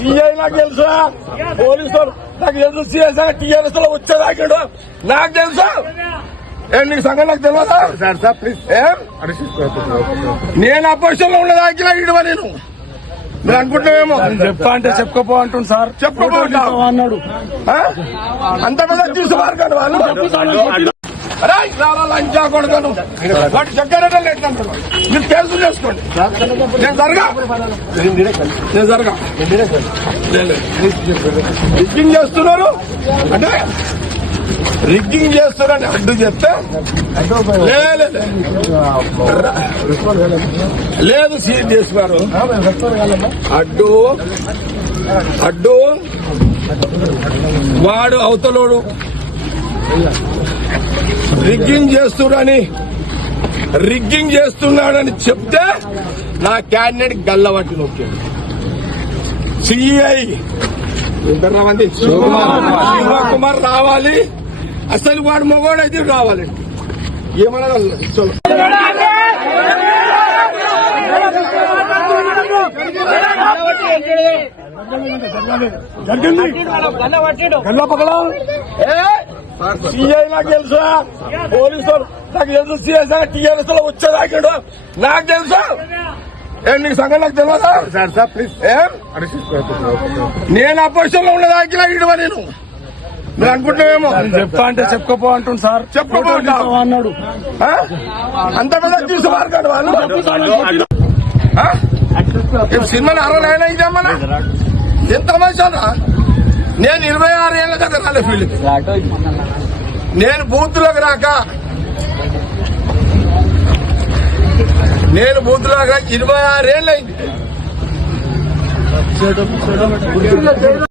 CI నాకు తెలుసా, police నాకు తెలుసు, సిఎస్ టీఆర్ఎస్ లో వచ్చేదాకాడు నాకు తెలుసా. నీకు సంఘం నాకు తెలియదా? నేను అపోజిషన్ లో ఉన్నదాకిలా ఇడవ నేను మీరు అనుకుంటున్నామేమో. చెప్తా అంటే చెప్పుకోపో అంటుంది సార్. చెప్పుకోపో అన్నాడు. అంత పెద్ద చూసేవారు కాదు వాళ్ళు. లంచా కొడుతాను వాటి చక్కర మీరు తెలుసు చేసుకోండి. నేను జరగా రిగ్గింగ్ చేస్తున్నారు అంటే రిగ్గింగ్ చేస్తున్నారని అడ్డు చెప్తే లేదు సీట్ చేస్తున్నారు. అడ్డు వాడు అవతలోడు రిగ్గింగ్ చేస్తున్నాడని చెప్తే నా క్యాండిడేట్ గల్లవట్టి నొక్కాడు. సిఐ మంది శివకుమార్ రావాలి. అసలు వాడు మగవాడైతే రావాలి. ఏమన్నా సిఐ నాకు తెలుసా, పోలీసు నాకు తెలుసు, సిఎస్ టీఆర్ఎస్ లో వచ్చేదాకాడు నాకు తెలుసా. నీకు సంఘం నాకు తెలియదా? నేను అపోజిషన్ లో ఉన్నదాకిలా ఇడవ నేను మీరు అనుకుంటున్నామేమో. చెప్తా అంటే చెప్పుకోపో అంటుంది సార్. చెప్పుకోపో అన్నాడు. అంత పెద్ద చూసేవారు కాదు వాళ్ళు. సినిమాని 69 ఇదేమన్నా ఎంత మంచిదా. నేను 26 ఏళ్ళ కదా రాలే ఫీల్డ్. నేను బూత్లోకి రాక 26 ఏళ్ళైంది.